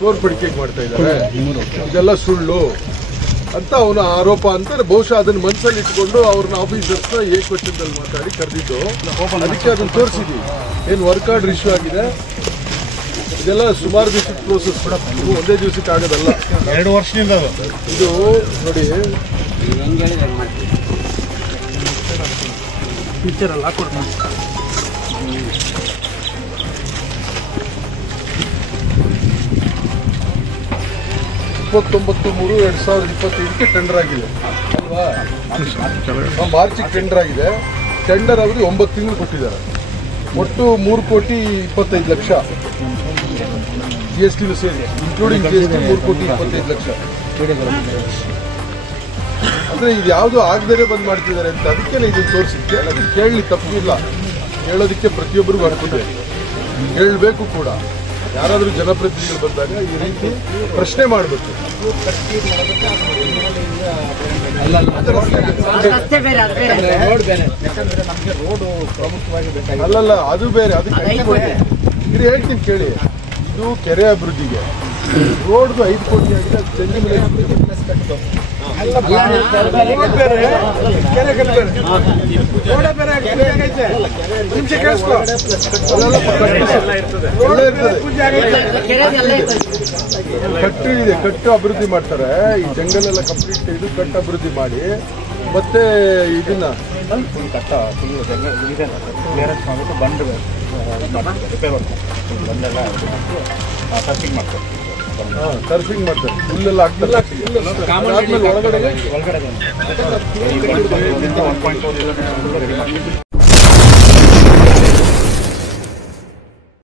ತೋರ್ಪಡಿಕೆ ಮಾಡ್ತಾ ಇದ್ದಾರೆ, ಇದೆಲ್ಲ ಸುಳ್ಳು ಅಂತ ಅವನ ಆರೋಪ ಅಂತ. ಬಹುಶಃ ಅದನ್ನ ಮನಸ್ಸಲ್ಲಿ ಇಟ್ಕೊಂಡು ಅವ್ರನ್ನ ಆಫೀಸರ್ಸ್ನ ಏಕವಚನದಲ್ಲಿ ಮಾತಾಡಿ ಕರೆದಿದ್ದು, ಅದಕ್ಕೆ ಅದನ್ನ ತೋರಿಸಿದ್ವಿ. ಏನು ವರ್ಕ್ ಆರ್ಡರ್ ಇಶ್ಯೂ ಆಗಿದೆ, ಇದೆಲ್ಲ ಸುಮಾರು ದಿವಸದ ಪ್ರೋಸೆಸ್, ಒಂದೇ ದಿವಸಕ್ಕೆ ಆಗೋದಲ್ಲ, 2 ವರ್ಷದಿಂದ ಇದು. ನೋಡಿ ಪಿಕ್ಚರ್ ಎಲ್ಲ ಹಾಕೊಡ್ತೀನಿ. 29/3/2025 ಟೆಂಡರ್ ಆಗಿದೆ ಅಲ್ವಾ? ಮಾರ್ಚಿಗೆ ಟೆಂಡರ್ ಆಗಿದೆ. ಟೆಂಡರ್ ಅವಧಿ 9 ತಿಂಗಳು ಕೊಟ್ಟಿದ್ದಾರೆ. ಒಟ್ಟು 3,25,00,000 GST ಸೇರಿ, ಇನ್ಕ್ಲೂಡಿಂಗ್ GST 3,25,00,000. ಅಂದ್ರೆ ಇದು ಯಾವುದು ಆಗದೇ ಬಂದ್ ಮಾಡ್ತಿದ್ದಾರೆ ಅಂತ. ಅದಕ್ಕೆ ಇದನ್ನು ತೋರಿಸಿದ್ದೆ. ಅದಕ್ಕೆ ಕೇಳಲಿ, ತಪ್ಪಿಲ್ಲ, ಹೇಳೋದಕ್ಕೆ ಪ್ರತಿಯೊಬ್ಬರಿಗೂ ಅನುಕೂಲ, ಹೇಳಬೇಕು ಕೂಡ. ಯಾರಾದರೂ ಜನಪ್ರತಿನಿಧಿಗಳು ಬಂದಾಗ ಈ ರೀತಿ ಪ್ರಶ್ನೆ ಮಾಡಬೇಕು. ಅಲ್ಲಲ್ಲ, ಅದು ಬೇರೆ, ಅದಕ್ಕೆ ಇದು ಹೇಳ್ತೀನಿ ಕೇಳಿ. ಇದು ಕೆರೆ ಅಭಿವೃದ್ಧಿಗೆ ರೋಡ್ದು 5 ಕೋಟಿ ಆಗಿದೆ. ಕಟ್ಟು ಇದೆ, ಕಟ್ಟು ಅಭಿವೃದ್ಧಿ ಮಾಡ್ತಾರೆ. ಈ ಜಂಗಲೆಲ್ಲ ಕಂಪ್ಲೀಟ್ ಇದು ಕಟ್ಟು ಅಭಿವೃದ್ಧಿ ಮಾಡಿ ಮತ್ತೆ ಇದನ್ನ ಸರ್ಫಿಂಗ್ ಮಾಡ್ತಾರೆ, ಹುಲ್ಲೆಲ್ಲ ಹಾಕ್ತಾರೆ. ಒಳಗಡೆ